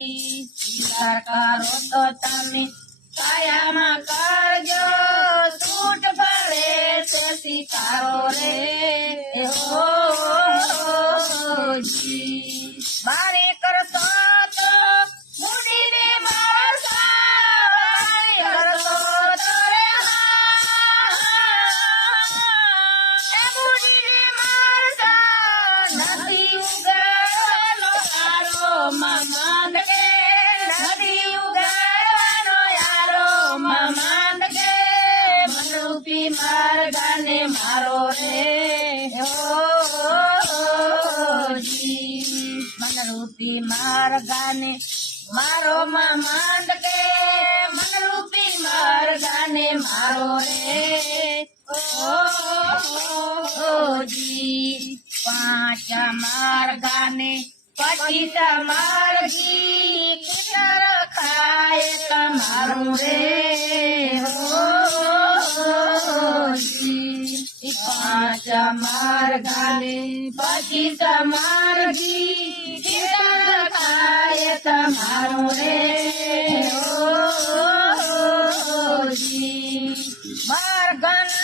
વિચાર કરો તો તમે કાયામાં કરજો છૂટ પડે તે સ્વીકારો રે હો જી બારે કરશો તો મૂડીને મારશો કરશો તો રે એ મૂડીને મારશો નથી ઉગાડવાનો આરો માંડ કે નથી ઉગાડવાનો આરો માંડ કે મનરૂપી માર્ગાને મારો રે જી મનરૂપી માર્ગાને મારો માંડ કે મનરૂપી માર્ગાને મારો રે જી પાંચ માર્ગાને પછી માર્ગી કિશોર ખાય તમારું રે જી પાંચ માર્ગાને પછી માર્ગી કિશોર ખાય તમારું રે જી માર્ગન